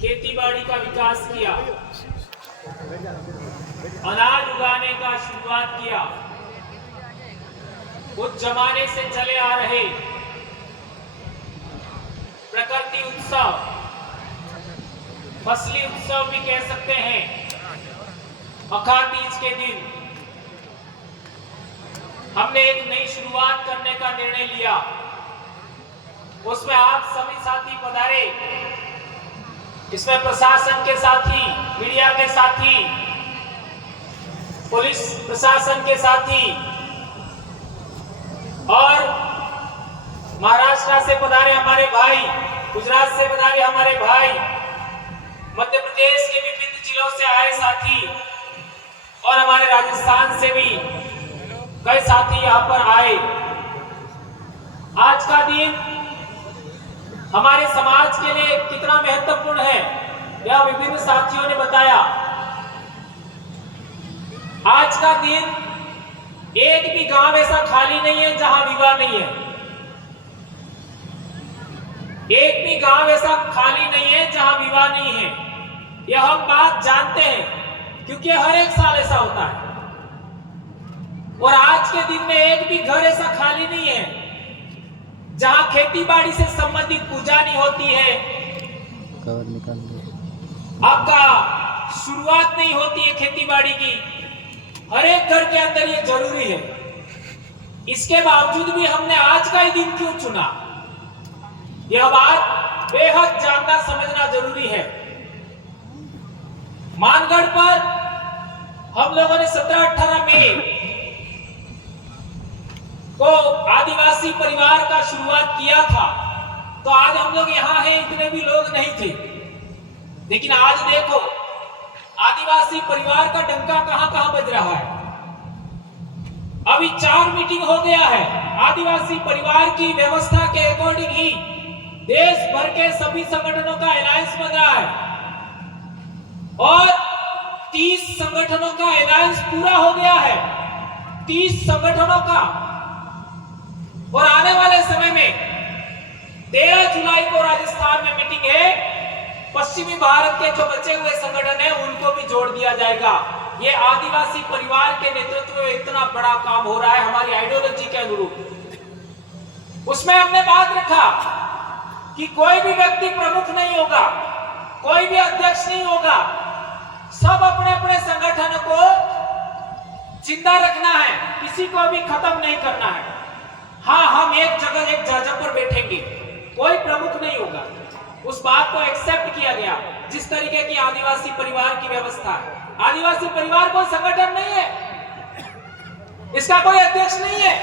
खेती बाड़ी का विकास किया, अनाज उगाने का शुरुआत किया। उस जमाने से चले आ रहे प्रकृति उत्सव, फसली उत्सव भी कह सकते हैं, अखाड़ तीज के दिन हमने एक नई शुरुआत करने का निर्णय लिया। उसमें आप सभी साथी पधारे, इसमें प्रशासन के साथी, मीडिया के साथी, पुलिस प्रशासन के साथी और महाराष्ट्र से पधारे हमारे भाई, गुजरात से पधारे हमारे भाई, मध्य प्रदेश के विभिन्न जिलों से आए साथी और हमारे राजस्थान से भी कई साथी यहाँ पर आए। आज का दिन हमारे समाज के लिए कितना महत्वपूर्ण है, यह विभिन्न साथियों ने बताया। आज का दिन एक भी गांव ऐसा खाली नहीं है जहां विवाह नहीं है। एक भी गांव ऐसा खाली नहीं है जहां विवाह नहीं है। यह हम बात जानते हैं क्योंकि हर एक साल ऐसा होता है। और आज के दिन में एक भी घर ऐसा खाली नहीं है जहां खेती बाड़ी से संबंधित पूजा नहीं होती है, आपका शुरुआत नहीं होती है खेती बाड़ी की। हर एक घर के अंदर ये जरूरी है। इसके बावजूद भी हमने आज का ही दिन क्यों चुना, यह बात बेहद जानना समझना जरूरी है। मानगढ़ पर हम लोगों ने 17-18 मई को आदिवासी परिवार का शुरुआत किया था, तो आज हम लोग यहाँ हैं, इतने भी लोग नहीं थे। लेकिन आज देखो आदिवासी परिवार का डंका कहां कहां बज रहा है। अभी 4 मीटिंग हो गया है। आदिवासी परिवार की व्यवस्था के अकॉर्डिंग ही देश भर के सभी संगठनों का अलायंस बन रहा है और 30 संगठनों का अलायंस पूरा हो गया है, 30 संगठनों का। और आने वाले समय में 13 जुलाई को राजस्थान में मीटिंग है। पश्चिमी भारत के जो बचे हुए संगठन हैं उनको भी जोड़ दिया जाएगा। ये आदिवासी परिवार के नेतृत्व में इतना बड़ा काम हो रहा है हमारी आइडियोलॉजी के अनुरूप। उसमें हमने बात रखा कि कोई भी व्यक्ति प्रमुख नहीं होगा, कोई भी अध्यक्ष नहीं होगा, सब अपने अपने संगठन को जिंदा रखना है, किसी को भी खत्म नहीं करना है। हाँ, हम एक जगह पर बैठेंगे, कोई प्रमुख नहीं होगा। उस बात को एक्सेप्ट किया गया। जिस तरीके की आदिवासी परिवार की व्यवस्था है, आदिवासी परिवार कोई संगठन नहीं है, इसका कोई अध्यक्ष नहीं है,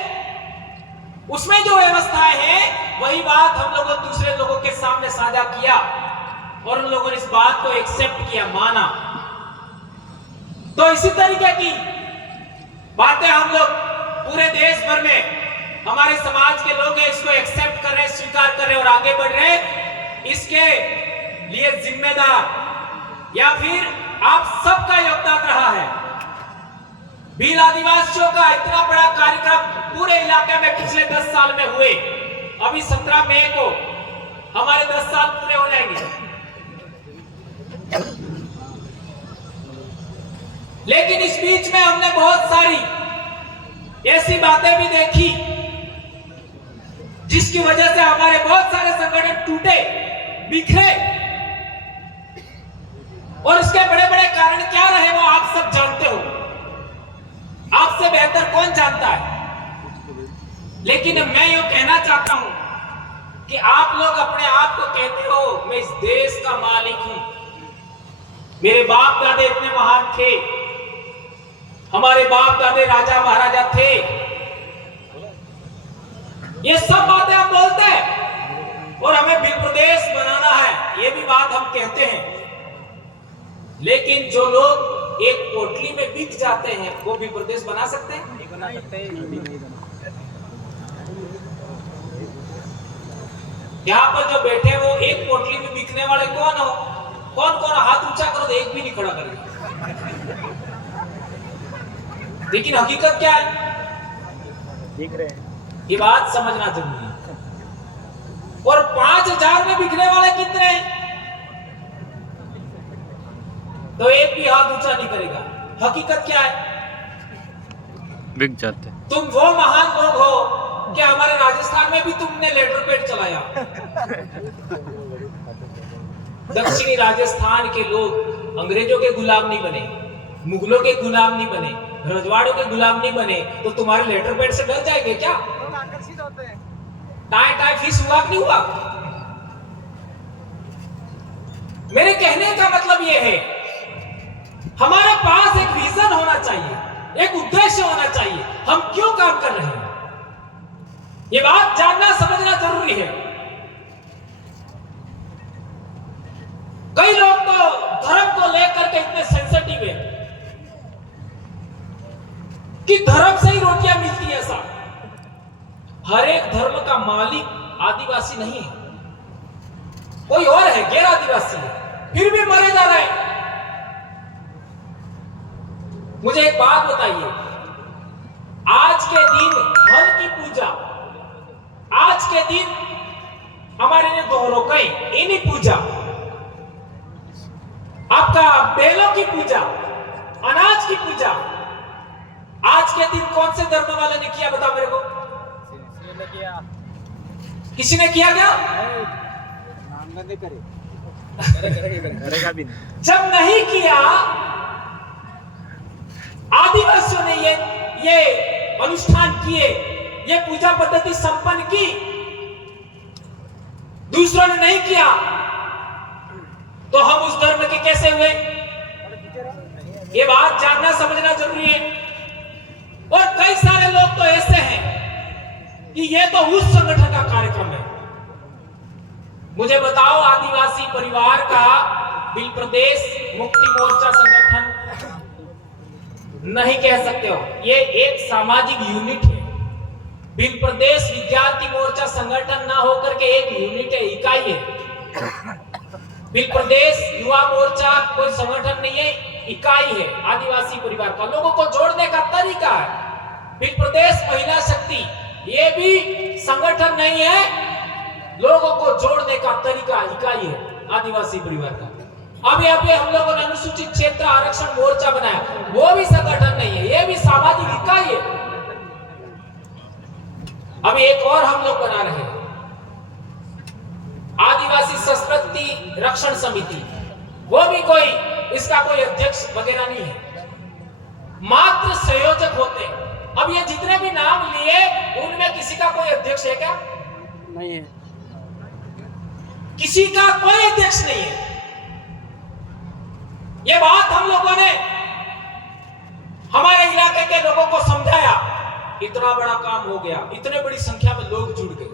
उसमें जो व्यवस्थाएं हैं वही बात हम लोगों दूसरे लोगों के सामने साझा किया और उन लोगों ने इस बात को एक्सेप्ट किया, माना। तो इसी तरीके की बातें हम लोग पूरे देश भर में हमारे समाज के लोग हैं, इसको एक्सेप्ट कर रहे, स्वीकार कर रहे और आगे बढ़ रहे। इसके लिए जिम्मेदार या फिर आप सबका योगदान रहा है। भील आदिवासियों का इतना बड़ा कार्यक्रम पूरे इलाके में पिछले 10 साल में हुए। अभी 17 मई को हमारे 10 साल पूरे हो जाएंगे। लेकिन इस बीच में हमने बहुत सारी ऐसी बातें भी देखी जिसकी वजह से हमारे बहुत सारे संगठन टूटे, बिखरे। और इसके बड़े बड़े कारण क्या रहे वो आप सब जानते हो, आपसे बेहतर कौन जानता है। लेकिन मैं ये कहना चाहता हूं कि आप लोग अपने आप को कहते हो मैं इस देश का मालिक हूं, मेरे बाप दादे इतने महान थे, हमारे बाप दादे राजा महाराजा थे, ये सब बातें हम बोलते हैं और हमें भील प्रदेश बनाना है, ये भी बात हम कहते हैं। लेकिन जो लोग एक पोटली में बिक जाते हैं वो भील प्रदेश बना सकते हैं? नहीं बना सकते। यहाँ पर जो बैठे वो एक पोटली में बिकने वाले कौन हो? कौन कौन हाथ ऊंचा करो तो एक भी नहीं खड़ा करेगा। लेकिन हकीकत क्या है? दिख रहे हैं। ये बात समझना जरूरी है। और 5,000 में बिकने वाले कितने हैं? तो एक भी हाथ ऊंचा नहीं करेगा। हकीकत क्या है? बिक जाते। तुम वो महान लोग हो कि हमारे राजस्थान में भी तुमने लेटर पेड चलाया। दक्षिणी राजस्थान के लोग अंग्रेजों के गुलाम नहीं बने, मुगलों के गुलाम नहीं बने, रजवाड़ों के गुलाम नहीं बने, तो तुम्हारे लेटर पेड से डर जाएंगे क्या? आकर्षित होते हैं। टाइम टाइम फीस हुआ कि नहीं हुआ? मेरे कहने का मतलब यह है, हमारे पास एक रीजन होना चाहिए, एक उद्देश्य होना चाहिए, हम क्यों काम कर रहे हैं। यह बात जानना समझना जरूरी है। कई लोग तो धर्म को लेकर के इतने सेंसिटिव है कि धर्म से ही रोटियां मिलती है। ऐसा हर एक धर्म का मालिक आदिवासी नहीं है, कोई और है, गैर आदिवासी है, फिर भी मरे जा रहे हैं। मुझे एक बात बताइए, आज के दिन हल की पूजा, आज के दिन हमारे ने दोहरोकई इन्हीं पूजा, आपका बेलों की पूजा, अनाज की पूजा, आज के दिन कौन से धर्म वाले ने किया? बताओ मेरे को। किसी ने किया क्या? करेगा भी नहीं। जब नहीं किया, आदिवासियों ने ये अनुष्ठान किए, ये पूजा पद्धति संपन्न की, दूसरों ने नहीं किया, तो हम उस धर्म के कैसे हुए? ये बात जानना समझना जरूरी है। और कई सारे लोग तो ऐसे हैं कि ये तो उस संगठन का कार्यक्रम है। मुझे बताओ, आदिवासी परिवार का बिल प्रदेश मुक्ति मोर्चा संगठन नहीं कह सकते हो, ये एक सामाजिक यूनिट है। बिल प्रदेश विद्यार्थी मोर्चा संगठन ना होकर के एक यूनिट है, इकाई है। बिल प्रदेश युवा मोर्चा कोई संगठन नहीं है, इकाई है आदिवासी परिवार का, लोगों को जोड़ने का तरीका है। बिल प्रदेश महिला शक्ति ये भी संगठन नहीं है, लोगों को जोड़ने का तरीका, इकाई है आदिवासी परिवार का। अभी हम लोगों ने अनुसूचित क्षेत्र आरक्षण मोर्चा बनाया, वो भी संगठन नहीं है, ये भी सामाजिक इकाई है। अभी एक और हम लोग बना रहे हैं, आदिवासी संस्कृति रक्षण समिति, वो भी कोई इसका कोई अध्यक्ष वगैरह नहीं है, मात्र संयोजक होते हैं। अब ये जितने भी नाम लिए, उनमें किसी का कोई अध्यक्ष है क्या? नहीं है, किसी का कोई अध्यक्ष नहीं है। ये बात हम लोगों ने हमारे इलाके के लोगों को समझाया, इतना बड़ा काम हो गया, इतने बड़ी संख्या में लोग जुड़ गए,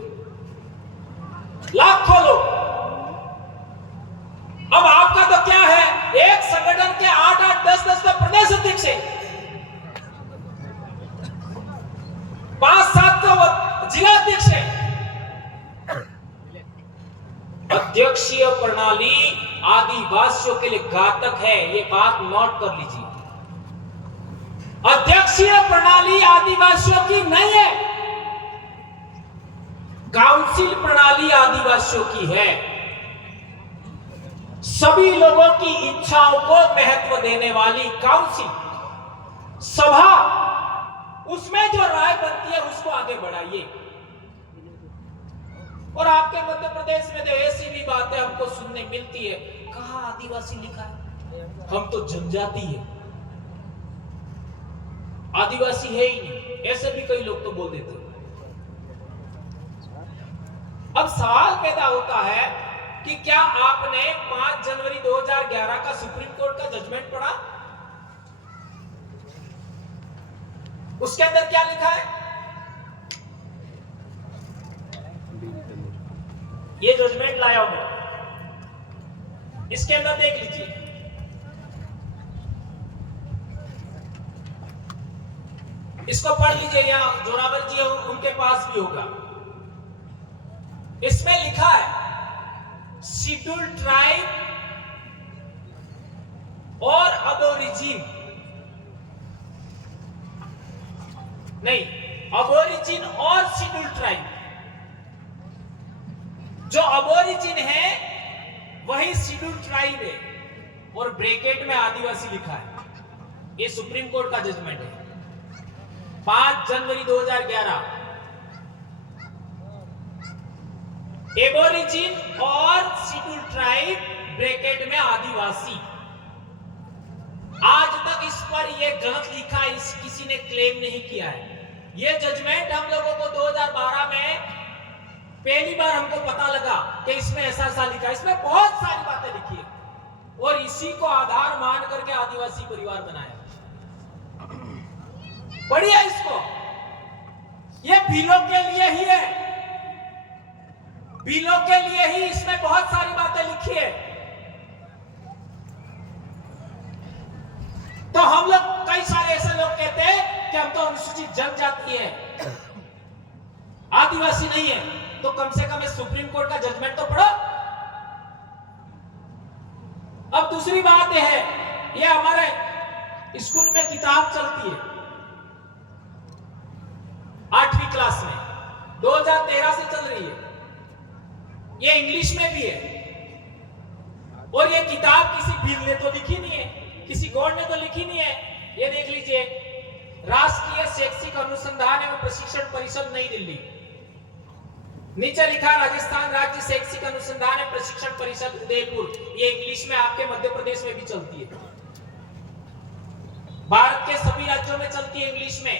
लाखों लोग। अब आपका तो क्या है, एक संगठन के 8-8, 10-10 तो प्रदेश अध्यक्ष है, 5-7 तो जिला अध्यक्ष है। अध्यक्षीय प्रणाली आदिवासियों के लिए घातक है, ये बात नोट कर लीजिए। अध्यक्षीय प्रणाली आदिवासियों की नहीं है, काउंसिल प्रणाली आदिवासियों की है। सभी लोगों की इच्छाओं को महत्व देने वाली काउंसिल, सभा, उसमें जो राय बनती है उसको आगे बढ़ाइए। और आपके मध्य प्रदेश में तो ऐसी भी बातें हमको सुनने मिलती है, कहां आदिवासी लिखा है, हम तो जनजाति है, आदिवासी है ही नहीं, ऐसे भी कई लोग तो बोल देते हैं। अब सवाल पैदा होता है कि क्या आपने 5 जनवरी 2011 का सुप्रीम कोर्ट का जजमेंट पढ़ा? उसके अंदर क्या लिखा है? ये जजमेंट लाया हूं, इसके अंदर देख लीजिए, इसको पढ़ लीजिए, यहां जोरावर जी उनके पास भी होगा। इसमें लिखा है शेड्यूल ट्राइब और अबोरिजिन, नहीं अबोरिजिन और शेड्यूल ट्राइब। जो अबोरिजिन है वही शेड्यूल ट्राइब है, और ब्रैकेट में आदिवासी लिखा है। ये सुप्रीम कोर्ट का जजमेंट है 5 जनवरी 2011। एबोरिजिन और शेड्यूल ट्राइब ब्रैकेट में आदिवासी। आज तक इस पर यह गलत लिखा इस किसी ने क्लेम नहीं किया है। यह जजमेंट हम लोगों को 2012 में पहली बार हमको पता लगा कि इसमें ऐसा लिखा। इसमें बहुत सारी बातें लिखी है, और इसी को आधार मान करके आदिवासी परिवार बनाया। बढ़िया, इसको ये बिलों के लिए ही है, बिलों के लिए ही इसमें बहुत सारी बातें लिखी है। तो हम लोग, कई सारे ऐसे लोग कहते हैं कि हम तो अनुसूचित जनजाति है, आदिवासी नहीं है। तो कम से कम इस सुप्रीम कोर्ट का जजमेंट तो पढ़ो। अब दूसरी बात यह है, ये हमारे स्कूल में किताब चलती है 8वीं क्लास में, 2013 से चल रही है। ये इंग्लिश में भी है, और ये किताब किसी बिल ने तो लिखी नहीं है, किसी गॉड ने तो लिखी नहीं है। ये देख लीजिए, राष्ट्रीय शैक्षिक अनुसंधान एवं प्रशिक्षण परिषद नई दिल्ली, नीचे लिखा राजस्थान राज्य शैक्षिक अनुसंधान एवं प्रशिक्षण परिषद उदयपुर। ये इंग्लिश में आपके मध्य प्रदेश में भी चलती है, भारत के सभी राज्यों में चलती है इंग्लिश में।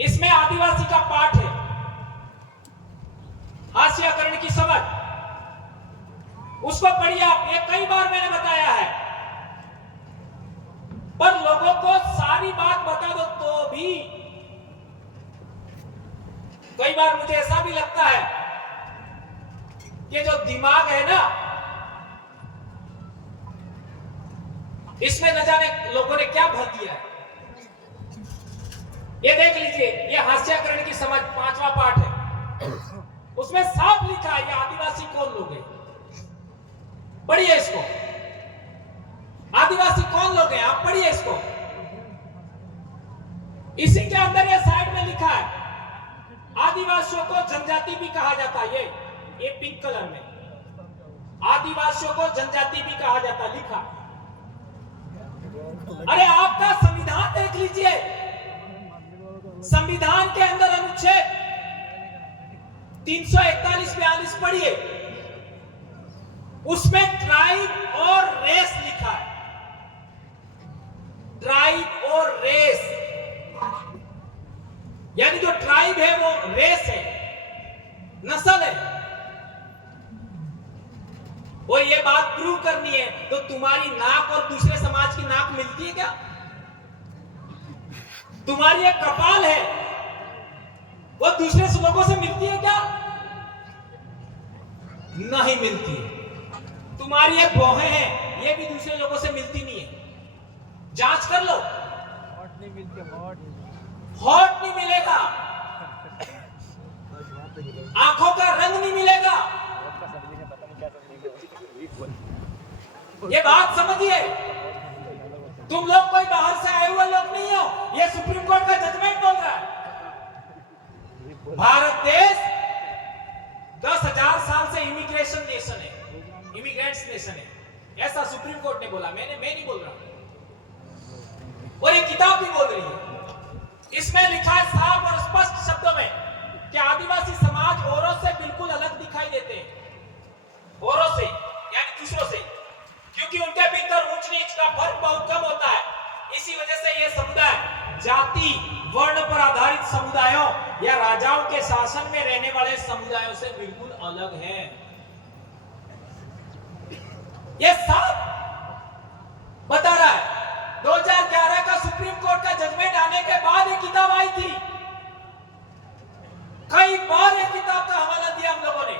इसमें आदिवासी का पाठ है, हास्यकरण की समझ, उसको पढ़िए आप। ये कई बार मैंने बताया है, पर लोगों को सारी बात बता दो तो भी कई बार मुझे ऐसा भी लगता है कि जो दिमाग है ना, इसमें न जाने लोगों ने क्या भर दिया है। ये देख लीजिए, ये हास्यकरण की समझ 5वां पाठ है, उसमें साफ लिखा है ये आदिवासी कौन लोग हैं। पढ़िए इसको, आदिवासी कौन लोग हैं, आप पढ़िए इसको। इसी के अंदर ये साइड में लिखा है, आदिवासियों को जनजाति भी कहा जाता है। ये पिंक कलर में आदिवासियों को जनजाति भी कहा जाता, लिखा। अरे आपका संविधान देख लीजिए, संविधान के अंदर अनुच्छेद 341-42 पढ़िए, उसमें ट्राइब और रेस लिखा है। ट्राइब और रेस, यानी जो ट्राइब है वो रेस है, नस्ल है। और ये बात प्रूव करनी है तो तुम्हारी नाक और दूसरे समाज की नाक मिलती है क्या? तुम्हारी एक कपाल है, वो दूसरे लोगों से मिलती है क्या? नहीं मिलती है। तुम्हारी एक भौहें हैं, ये भी दूसरे लोगों से मिलती नहीं है। जांच कर लो, हॉट नहीं मिलती, हॉट नहीं मिलेगा, आंखों का रंग नहीं मिलेगा। ये बात समझिए, तुम लोग कोई बाहर से आए हुए लोग नहीं हो, ये सुप्रीम कोर्ट का जजमेंट बोल रहा है। भारत देश 10,000 साल से इमिग्रेशन नेशन है, इमिग्रेंट्स नेशन है, ऐसा सुप्रीम कोर्ट ने बोला। मैं नहीं बोल रहा, और ये किताब भी बोल रही है। इसमें लिखा है साफ और स्पष्ट शब्दों में कि आदिवासी समाज औरों से बिल्कुल अलग दिखाई देते हैं। औरों से यानी दूसरों से, क्योंकि उनके भीतर ऊंच नीच का फर्क बहुत कम होता है। इसी वजह से ये समुदाय जाति वर्ण पर आधारित समुदायों या राजाओं के शासन में रहने वाले समुदायों से बिल्कुल अलग है। ये साफ बता रहा है। 2011 का सुप्रीम कोर्ट का जजमेंट आने के बाद ये किताब आई थी। कई बार ये किताब का हवाला दिया हम लोगों ने।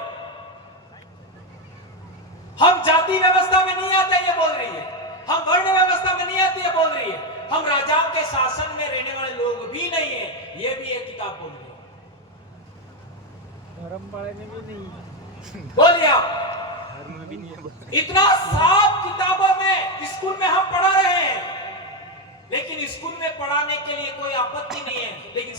हम जाति व्यवस्था में नहीं आते ये बोल रही है, हम वर्ण व्यवस्था में नहीं आते ये बोल रही है, हम राजाओं के शासन में रहने वाले लोग भी नहीं है, ये भी एक किताब बोल रही है। धर्म वाले में भी नहीं, बोलिए आप। धर्म में भी नहीं है। इतना साफ किताबों में स्कूल में हम पढ़ा रहे हैं, लेकिन स्कूल में पढ़ाने के लिए कोई आपत्ति नहीं है, लेकिन